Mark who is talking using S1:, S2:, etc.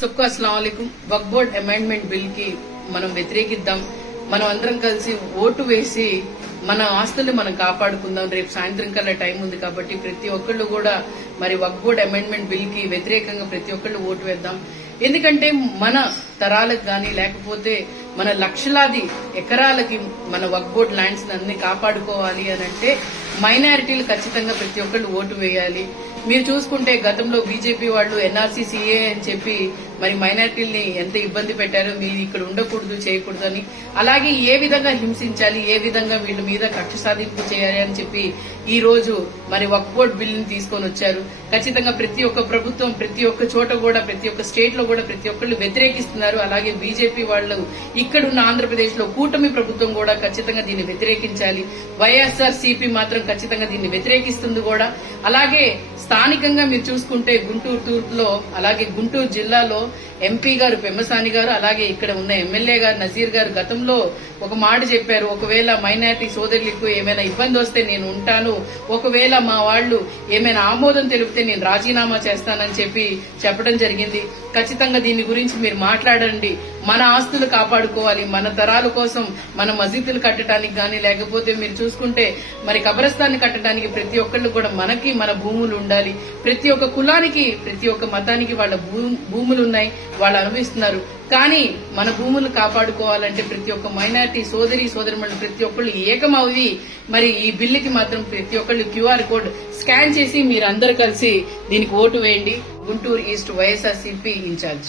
S1: సుక్కు అస్లాంకం వక్ board amendment బిల్కి మనం వ్యతిరేకిద్దాం. మనం అందరం కలిసి ఓటు వేసి మన ఆస్తుల్ని మనం కాపాడుకుందాం. రేపు సాయంత్రం కల్లా టైం ఉంది కాబట్టి ప్రతి ఒక్కళ్ళు కూడా మరి వక్ బోర్డ్ అమెండ్మెంట్ బిల్కి వ్యతిరేకంగా ప్రతి ఒక్కళ్ళు ఓటు వేద్దాం. ఎందుకంటే మన తరాలకు కానీ లేకపోతే మన లక్షలాది ఎకరాలకి మన వక్ బోర్డ్ ల్యాండ్స్ అన్ని కాపాడుకోవాలి అని అంటే మైనారిటీలు ఖచ్చితంగా ప్రతి ఒక్కళ్ళు ఓటు వేయాలి. మీరు చూసుకుంటే గతంలో బీజేపీ వాళ్ళు ఎన్ఆర్సీ సీఏ అని చెప్పి మరి మైనారిటీల్ని ఎంత ఇబ్బంది పెట్టారో మీరు ఇక్కడ ఉండకూడదు చేయకూడదు అని. అలాగే ఏ విధంగా హింసించాలి ఏ విధంగా వీళ్ళ మీద కక్ష సాధింపు చేయాలి అని చెప్పి ఈ రోజు మరి వక్ బిల్లుని తీసుకొని వచ్చారు. ఖచ్చితంగా ప్రతి ఒక్క ప్రభుత్వం ప్రతి ఒక్క చోట కూడా ప్రతి ఒక్క స్టేట్లో కూడా ప్రతి ఒక్కళ్ళు వ్యతిరేకిస్తున్నారు. అలాగే బీజేపీ వాళ్ళు ఇక్కడున్న ఆంధ్రప్రదేశ్లో కూటమి ప్రభుత్వం కూడా ఖచ్చితంగా దీన్ని వ్యతిరేకించాలి. వైఎస్ఆర్ సిపి మాత్రం ఖచ్చితంగా దీన్ని వ్యతిరేకిస్తుంది కూడా. అలాగే స్థానికంగా మీరు చూసుకుంటే గుంటూరు తూర్పులో అలాగే గుంటూరు జిల్లాలో ఎంపీ గారు పెమ్మసాని గారు అలాగే ఇక్కడ ఉన్న ఎమ్మెల్యే గారు నజీర్ గారు గతంలో ఒక మాట చెప్పారు ఒకవేళ మైనారిటీ సోదరులకు ఏమైనా ఇబ్బంది వస్తే నేను ఉంటాను ఒకవేళ మా వాళ్ళు ఏమైనా ఆమోదం తెలిపితే నేను రాజీనామా చేస్తానని చెప్పి చెప్పడం జరిగింది. ఖచ్చితంగా దీని గురించి మీరు మాట్లాడండి మన ఆస్తులు కాపాడుకోవాలి మన తరాల కోసం మన మసీదులు కట్టడానికి కానీ లేకపోతే మీరు చూసుకుంటే మరి కబరస్థాన్ని కట్టడానికి ప్రతి ఒక్కళ్ళు కూడా మనకి మన భూములు ఉండాలి. ప్రతి ఒక్క కులానికి ప్రతి ఒక్క మతానికి వాళ్ళ భూములు ఉన్నాయి వాళ్ళు అనుభవిస్తున్నారు. కానీ మన భూములు కాపాడుకోవాలంటే ప్రతి ఒక్క మైనారిటీ సోదరి సోదరుమణులు ప్రతి ఒక్కళ్ళు ఏకమవి మరి ఈ బిల్లుకి మాత్రం ప్రతి ఒక్కళ్ళు క్యూఆర్ కోడ్ స్కాన్ చేసి మీరందరూ కలిసి దీనికి ఓటు వేయండి. Guntur east YSRCP incharge.